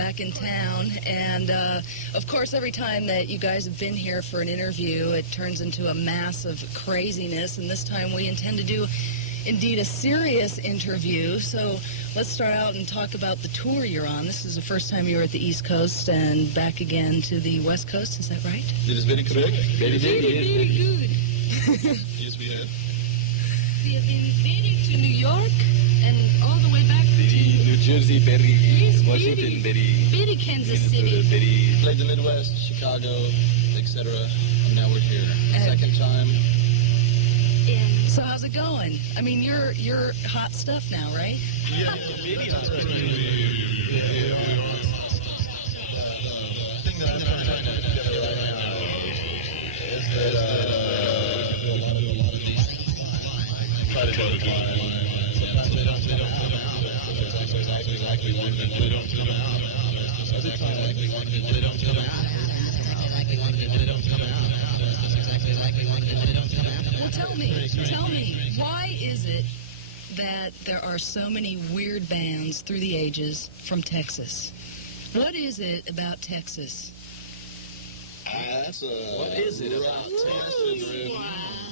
back in town, and of course every time that you guys have been here for an interview it turns into a mass of craziness, and this time we intend to do indeed a serious interview. So let's start out and talk about the tour you're on. This is the first time you were at the East Coast and back again to the West Coast, is that right? It is very correct. Very good. Yes, we have. We have been very to New York and all the way back to New Jersey, Yes, Washington, very Kansas City. played the Midwest, Chicago, etc. And now we're here. Second time. And So how's it going? I mean, you're hot stuff now, right? Yeah, maybe that's pretty good. The thing that I'm trying to get right now is that a lot of these try to do it live. Sometimes they don't come out exactly like we want them to. They don't come out. Other times they don't come out. Well, tell me, why is it that there are so many weird bands through the ages from Texas? What is it about Texas? What is it about Texas?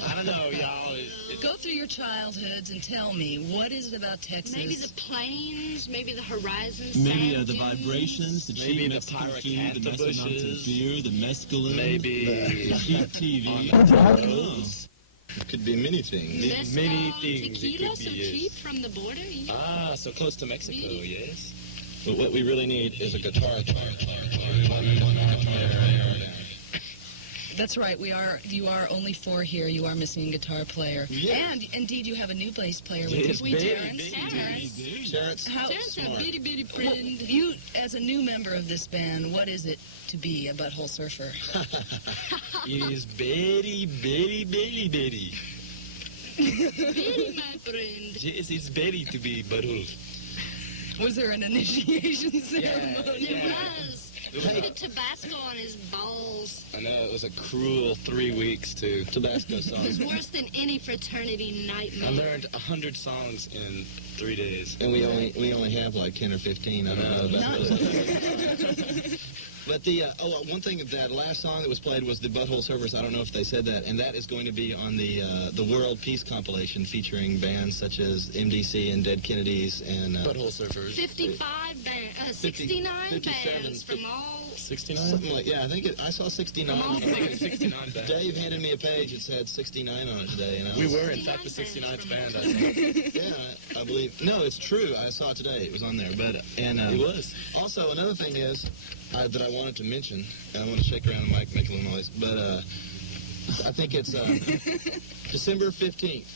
I don't know, y'all. Go through your childhoods and tell me, what is it about Texas? maybe the plains, maybe the horizons. Maybe sand the dunes. vibrations, the Maybe cheap the Mexican food, the pyracantha nice amounts of bushes. beer, the mescaline, Maybe. the cheap TV. It could be many things. Mezcal, Many things it tequila, could be, so yes. cheap from the border. Yeah. Ah, so close to Mexico, yes. But what we really need is a guitar. That's right. You are only four here. You are missing a guitar player. Yeah. And indeed, you have a new bass player with Yes, you, very, Terrence. Terrence, How- Terrence, a smart. bitty bitty friend. You, as a new member of this band, what is it to be a butthole surfer? It is very, very, very, very. Bitty, my friend. Yes, it's very to be butthole. Was there an initiation ceremony? There was. Put the Tabasco on his balls. I know, it was a cruel 3 weeks to Tabasco It song. was worse than any fraternity I nightmare. learned 100 songs in 3 days. And we only have like 10 or 15. I don't know about those. But the one thing of that last song that was played was the Butthole Surfers. I don't know if they said that, and that is going to be on the World Peace compilation featuring bands such as MDC and Dead Kennedys and Butthole surfers. 55 bands, 69 57, bands from all. 69? something like I saw 69. From all I think it's 69 bands. Dave handed me a page that said 69 on it today, and I We was, were, in fact, the 69th band, I think. yeah, I believe. No, it's true. I saw it today. It was on there. But It was. Also, another thing is that I wanted to mention, and I want to shake around the mic, make a little noise, but I think it's December 15th.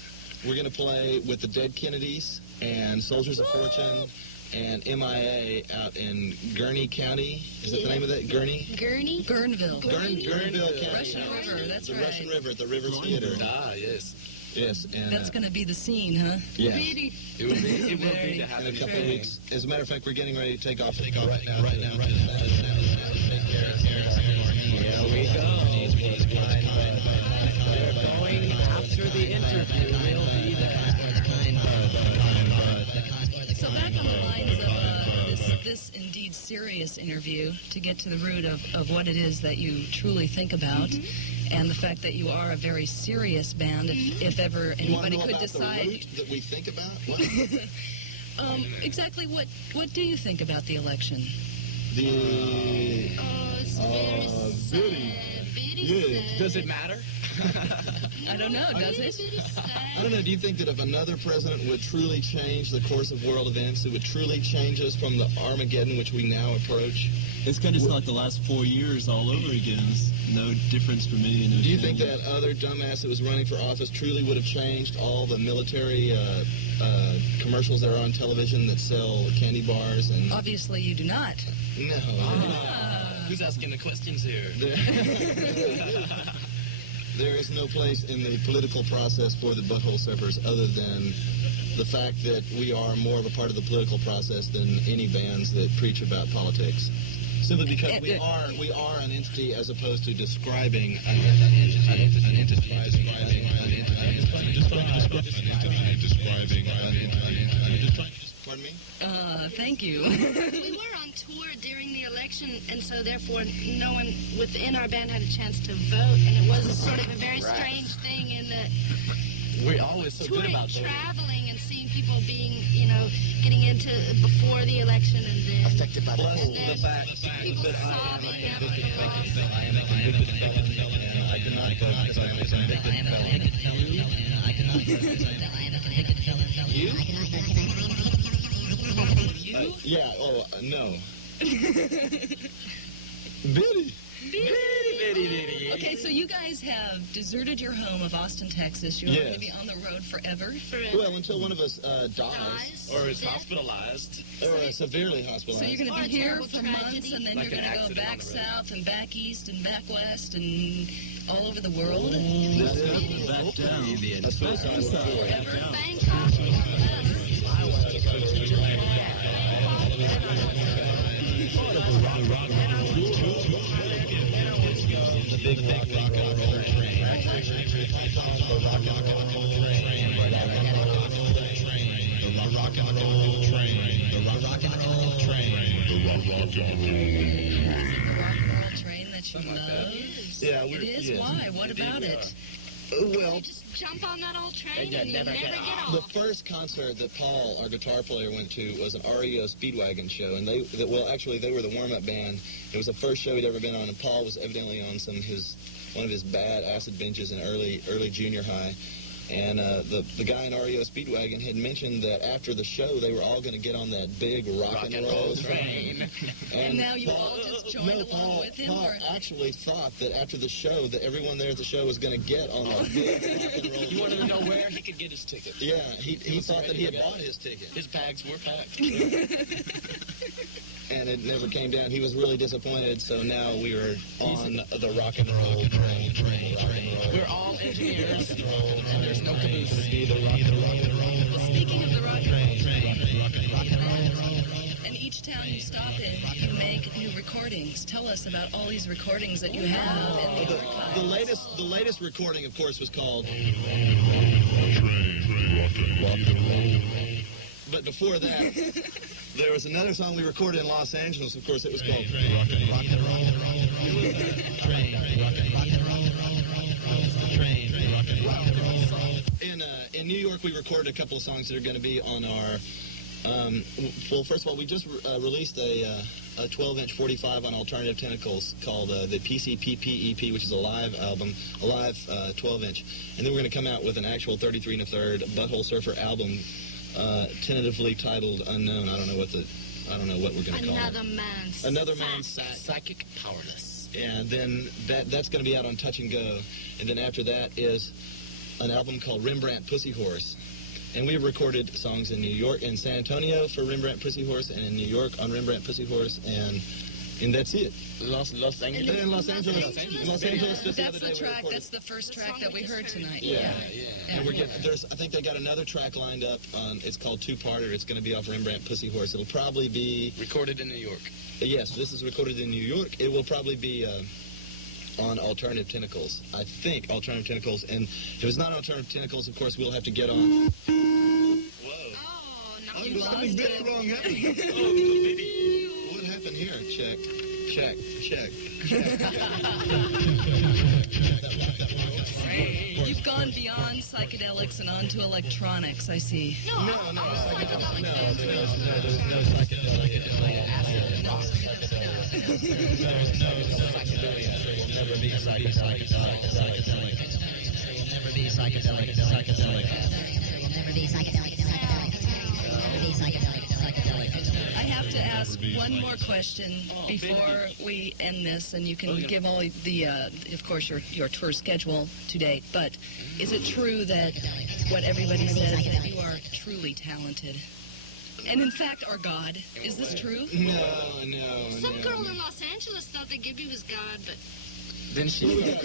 We're going to play with the Dead Kennedys and Soldiers of Fortune and MIA out in Gurney County. Is that the name of that? Gurney? Gurney? Gurnville. Gurneyville County. Russian River, that's the right. Russian River at the River Theater. Ah, yes. Yes, and That's going to be the scene, huh? yeah. Bitty. It will be to In happen. a couple of weeks. As a matter of fact, we're getting ready to take off right now. Here we go. They're going after the interview. We'll be there. So back on the lines of this indeed serious interview, to get to the root of what it is that you truly think about, and the fact that you are a very serious band, if ever You want to anybody know could about the decide. route that we think about? What? Exactly what do you think about the election? The Oh, it's very sad. Bitty sad. Does it matter? I don't know, does it? Bitty sad. I don't know, do you think that if another president would truly change the course of world events, it would truly change us from the Armageddon which we now approach? It's kind of like the last 4 years all over again. It's no difference for me. No Do you think change. that other dumbass that was running for office truly would have changed all the military commercials that are on television that sell candy bars and... Obviously you do not. No. Who's asking the questions here? There is no place in the political process for the Butthole Surfers other than the fact that we are more of a part of the political process than any bands that preach about politics. Simply because we are an entity as opposed to describing an entity. Pardon me? Thank you. We were on tour during the election, and so therefore no one within our band had a chance to vote, and it was sort of a very strange thing in that We're always so good touring, about voting. traveling, and seeing people being, getting into before the election and then Affected by the and poll. then people sobbing after the loss. I cannot vote because I am a convicted felon. You? Yeah, no. Biddy. Okay, so you guys have deserted your home of Austin, Texas. You're Yes. going to be on the road forever? Well, until one of us dies. Or is Death. hospitalized. Or severely hospitalized. So you're going to Or be a here terrible for months, tragedy. and then Like you're an going to go accident back on the road. south and back east and back west and all over the world? Back down. That's what I said. Bangkok. The big rock and roll train. The rock and roll train. The rock and roll train. The rock and roll train. The rock and roll train. The rock and roll train that you love? Yeah, It is? yes. Why? What about it? Well, You just jump on that old train And you and you never never get get off. the off. first concert that Paul, our guitar player, went to was an REO Speedwagon show, and they were the warm-up band. It was the first show he'd ever been on, and Paul was evidently on one of his bad acid binges in early junior high. And the guy in REO Speedwagon had mentioned that after the show, they were all going to get on that big rock and roll train. And now you all just joined along Paul, with him? Paul Or? actually thought that after the show, that everyone there at the show was going to get on that big rock and roll He wanted to train. know where he could get his ticket. Yeah, he thought that he had bought his ticket. His bags were packed. And it never came down. He was really disappointed, so now we are on the rock and roll train. We're all engineers, and there's no caboose. Well, speaking of the rock and roll train, and each town you stop in, you make new recordings. Tell us about all these recordings that you have in the archives. The latest recording, of course, was called. But before that, there was another song we recorded in Los Angeles. Of course, it was called. In New York, we recorded a couple of songs that are going to be on our. Well, first of all, we just released a 12-inch 45 on Alternative Tentacles called the PCPP EP, which is a live album, a live 12-inch. And then we're going to come out with an actual 33 1/3 Butthole Surfer album, tentatively titled Unknown. I don't know what we're going to call it. Another man's sack. Psychic powerless. And then that's going to be out on Touch and Go. And then after that is an album called Rembrandt Pussy Horse. And we recorded songs in New York and San Antonio for Rembrandt Pussy Horse, and in New York on Rembrandt Pussy Horse, and that's it. Los Angeles. And in Los Angeles just the That's other the day we track. recorded. That's the first track that we heard tonight. Yeah. And we're getting, I think they got another track lined up. It's called Two-Parter. It's going to be off Rembrandt Pussy Horse. It'll probably be. Recorded in New York. Yes, this is recorded in New York. It will probably be on Alternative Tentacles. I think Alternative Tentacles. And if it's not Alternative Tentacles, of course, we'll have to get on. Whoa. Oh, no, you lost Something big it. wrong happened. What happened here? Check. You've gone beyond psychedelics and onto electronics, I see. No, I have to ask one more question before we end this, and you can give all the, of course, your tour schedule to date. But is it true that what everybody says that you are truly talented, and in fact are God? Is this true? No. Some girl in Los Angeles thought that Gibby was God, but Then she.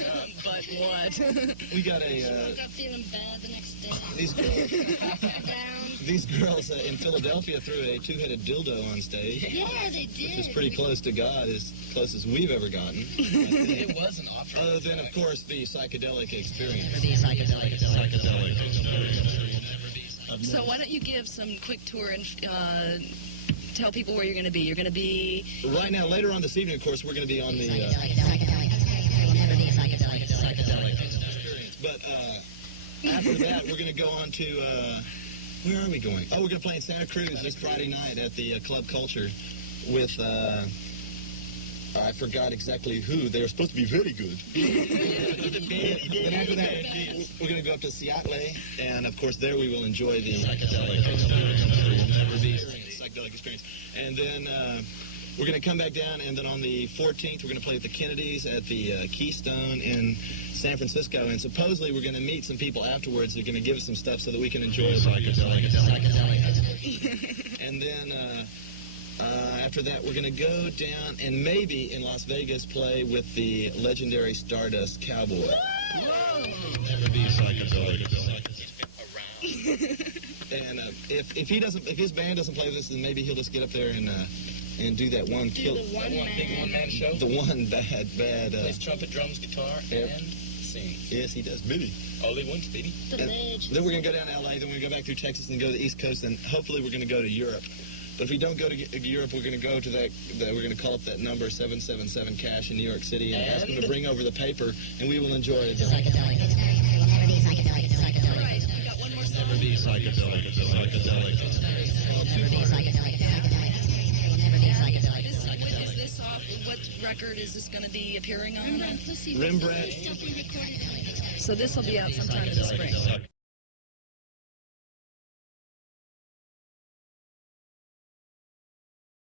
But what? We got she a. woke up feeling bad the next day. These girls in Philadelphia threw a two-headed dildo on stage. Yeah, they did. Which is pretty close to God, as close as we've ever gotten. It was an option. Other than, of course, the psychedelic experience. So why don't you give some quick tour and tell people where you're going to be. You're going to be... Right now, later on this evening, of course, we're going to be on the... psychedelic experience. But after that, we're going to go on to... where are we going? Oh, we're going to play in Santa Cruz this Friday night at the Club Culture with... I forgot exactly who. They were supposed to be very good. Then after that, we're going to go up to Seattle, and of course there we will enjoy the psychedelic experience. And then we're going to come back down, and then on the 14th we're going to play at the Kennedys at the Keystone in San Francisco, and supposedly we're going to meet some people afterwards. They're going to give us some stuff so that we can enjoy psychedelic. And then... after that, we're going to go down and maybe in Las Vegas play with the legendary Stardust Cowboy. Never be psychedelic. And if his band doesn't play this, then maybe he'll just get up there and do that one big one-man show. The one bad. Plays trumpet, drums, guitar, and sings. Yes, he does. Maybe. All he wants, baby. Then we're going to go down to L.A., then we're going to go back through Texas and go to the East Coast, and hopefully we're going to go to Europe. But if we don't go to Europe, we're going to go to we're going to call up that number 777 cash in New York City and ask them to bring over the paper, and we will enjoy it. Psychedelic. All right, we got one more song. Never be psychedelic. Is this off? What record is this going to be appearing on? Rembrandt. Stuff we recorded. So this will be out sometime in the spring.